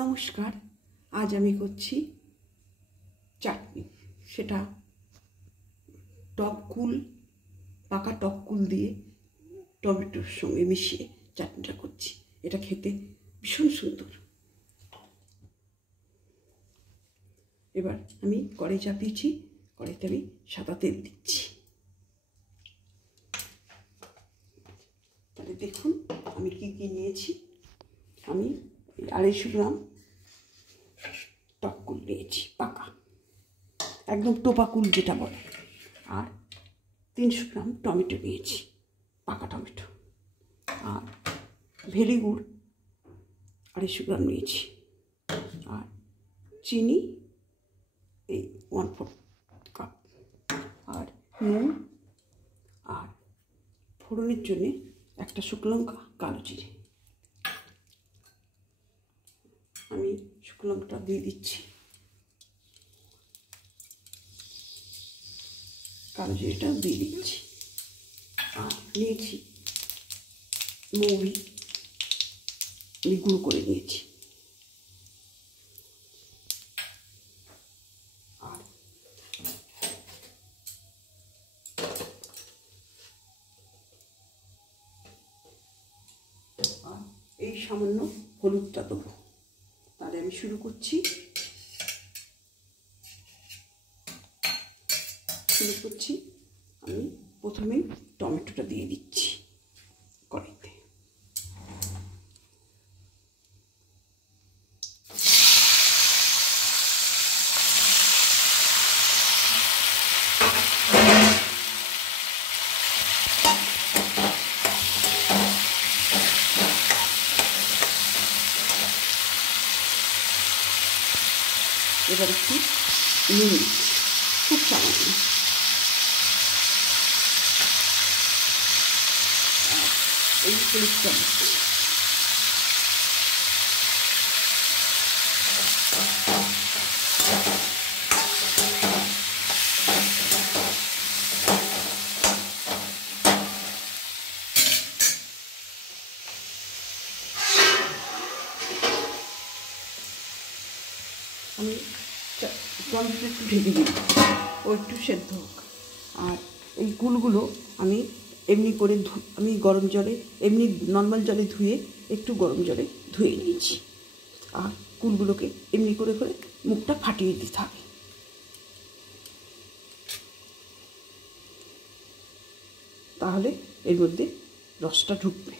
নমস্কার, আজ আমি করছি চাটনি। সেটা টক কুল, পাকা টক কুল দিয়ে টমেটোর সঙ্গে মিশিয়ে চাটনিটা করছি। এটা খেতে ভীষণ সুন্দর। এবার আমি কড়াই চাপিয়েছি, কড়াইতে আমি সাদা তেল দিচ্ছি। তাহলে দেখুন আমি কি কি নিয়েছি। আমি 250 গ্রাম টক কুল নিয়েছি, পাকা একদম টোপা কুল যেটা বলে। আর 300 গ্রাম টমেটো নিয়েছি, পাকা টমেটো। আর ভেলি গুড় 250 গ্রাম নিয়েছি। আর চিনি এই 1/4 কাপ। আর নুন। আর ফোড়নের জন্যে একটা শুকনো লঙ্কা, কালো জিরে। আমি শুকনো লঙ্কাটা দিয়ে দিচ্ছি, কালো জিরেটা দিয়ে দিচ্ছি। আর নিয়েছি মৌরি, আমি গুঁড়ো করে নিয়েছি। আর এই সামান্য হলুদটা দেবো। তাহলে আমি শুরু করছি। আমি প্রথমেই টমেটোটা দিয়ে দিচ্ছি কড়াইতে। এবার একটু নুন দিচ্ছি, খুব সামান্য। এই হলুদটা দিচ্ছি। আমি টমেটোটা একটু ঢেকে দিই, ও একটু সেদ্ধ হোক। আর এই কুলগুলো আমি এমনি করে আমি গরম জলে, এমনি নর্মাল জলে ধুয়ে, একটু গরম জলে ধুয়ে নিয়েছি। আর কুলগুলোকে এমনি করে করে মুখটা ফাটিয়ে দিতে হবে, তাহলে এর মধ্যে রসটা ঢুকবে,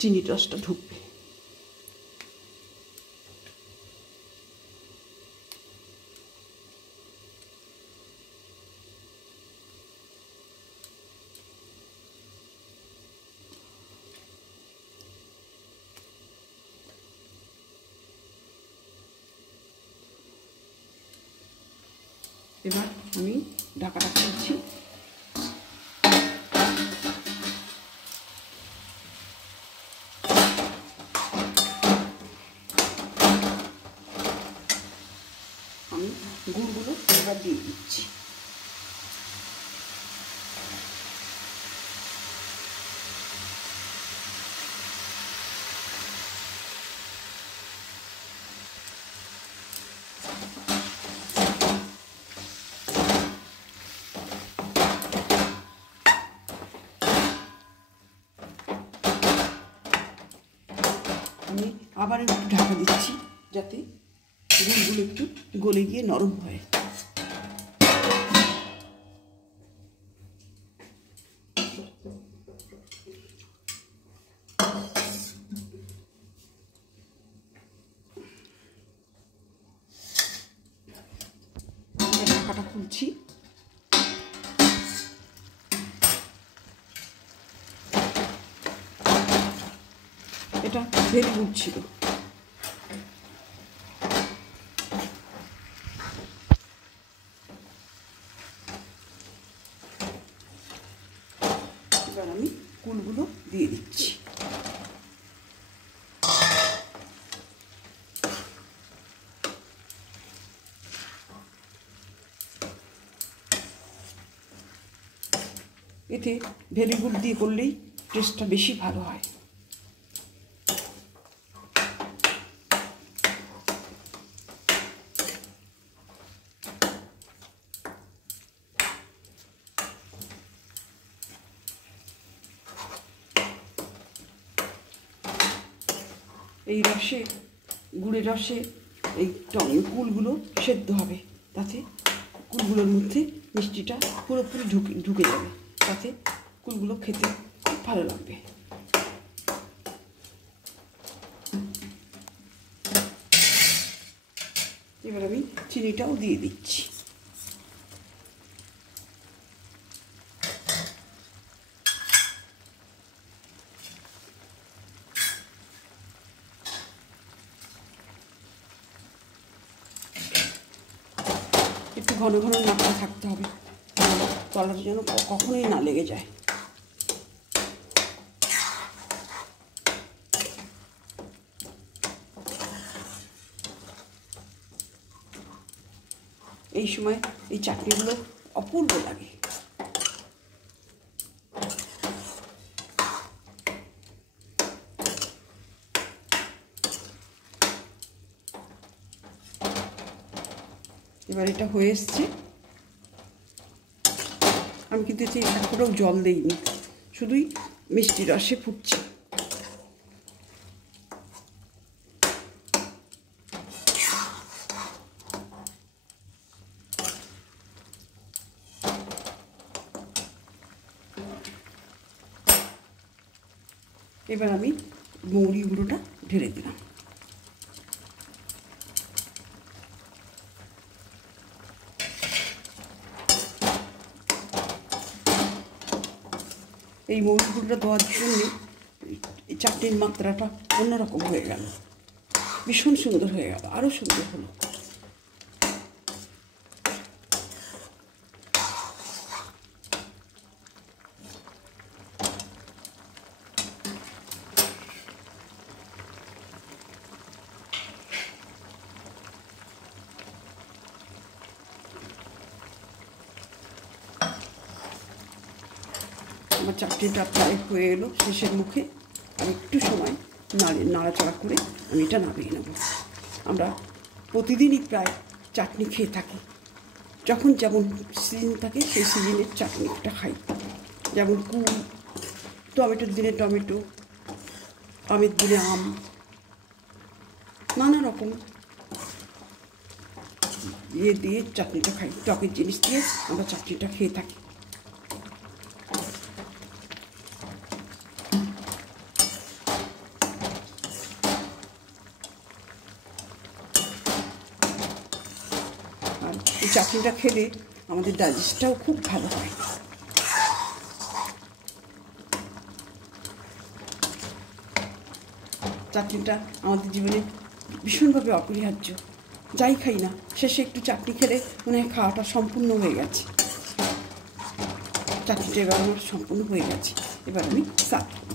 চিনির রসটা ঢুকবে। এবার আমি ঢাকাটা খুলছি। আমি গুড়গুলো এবার দিয়ে দিচ্ছি। আমি আবার একটু ঢাকা দিচ্ছি, যাতে গুড়গুলো একটু গলে গিয়ে নরম হয়। ঢাকাটা খুলছি। এটা ভেরি গুড ছিল। এবার আমি কুলগুলো দিয়ে দিচ্ছি। এতে ভেরি গুড দিয়ে করলেই টেস্টটা বেশি ভালো হয়। এই রসে, গুড়ের রসে এই কুলগুলো সেদ্ধ হবে, তাতে কুলগুলোর মধ্যে মিষ্টিটা পুরোপুরি ঢুকে যাবে, তাতে কুলগুলো খেতে খুব ভালো লাগবে। এবার আমি চিনিটাও দিয়ে দিচ্ছি। একটু ঘন ঘন নাড়তে থাকতে হবে, তলাটা যেন কখনোই না লেগে যায়। এই সময় এই চাটনিগুলো অপূর্ব লাগে। এবার এটা হয়ে এসছে। আমি কিন্তু এতে এক ফোঁটাও জল দিইনি, শুধুই মিষ্টি রসে ফুটছে। এবার আমি মৌরি গুঁড়োটা ঢেলে দিলাম। এই মৌরি গুঁড়োটা দেওয়ার জন্য এই চাটনির মাত্রাটা অন্যরকম হয়ে গেল, ভীষণ সুন্দর হয়ে গেল, আরও সুন্দর হলো। আমার চাটনিটা প্রায় হয়ে এলো শেষের মুখে। আর একটু সময় নাড়াচাড়া করে আমি এটা নামিয়ে নেব। আমরা প্রতিদিনই প্রায় চাটনি খেয়ে থাকি, যখন যেমন সিজন থাকে সেই সিজনের চাটনিটা খাই। যেমন কুল, টমেটোর দিনে টমেটো, আমের দিনে আম, নানা রকম ইয়ে দিয়ে চাটনিটা খাই। টকের জিনিস দিয়ে আমরা চাটনিটা খেয়ে থাকি। আর এই চাটনিটা খেলে আমাদের ডাইজেস্টটাও খুব ভালো হয়। চাটনিটা আমাদের জীবনে ভীষণভাবে অপরিহার্য। যাই খাই না, শেষে একটু চাটনি খেলে মনে হয় খাওয়াটা সম্পূর্ণ হয়ে গেছে। চাটনিটা এবার আমার সম্পূর্ণ হয়ে গেছে। এবার আমি সার্ভ করব।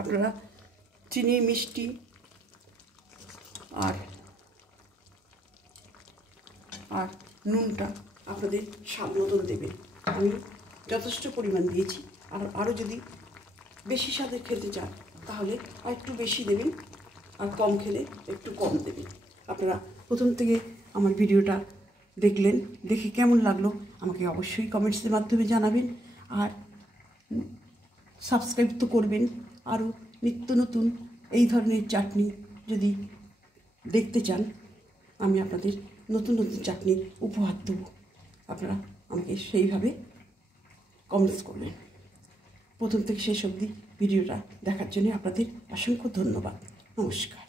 আপনারা চিনি, মিষ্টি আর নুনটা আপনাদের স্বাদ মতন দেবেন। আমি যথেষ্ট পরিমাণ দিয়েছি। আর আরও যদি বেশি স্বাদের খেতে চান তাহলে আর একটু বেশি দেবেন, আর কম খেলে একটু কম দেবেন। আপনারা প্রথম থেকে আমার ভিডিওটা দেখলেন, দেখে কেমন লাগলো আমাকে অবশ্যই কমেন্টসের মাধ্যমে জানাবেন। আর সাবস্ক্রাইব তো করবেন। আরও নিত্য নতুন এই ধরনের চাটনি যদি দেখতে চান, আমি আপনাদের নতুন নতুন চাটনি উপহার দেবো। আপনারা আমাকে সেইভাবে কমেন্টস করবেন। প্রথম থেকে শেষ অবধি ভিডিওটা দেখার জন্য আপনাদের অসংখ্য ধন্যবাদ। নমস্কার।